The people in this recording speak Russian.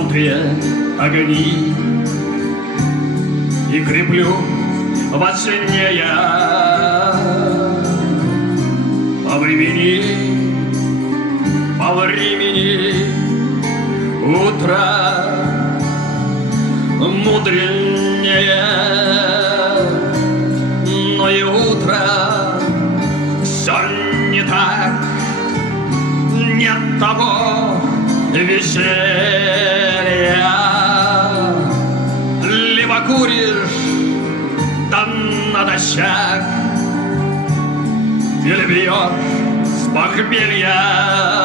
внутри огни и креплю во сне я по времени утро мудренее, но и утро все не так, нет того веселья. Либо куришь да натощак, или бьешь с похмелья.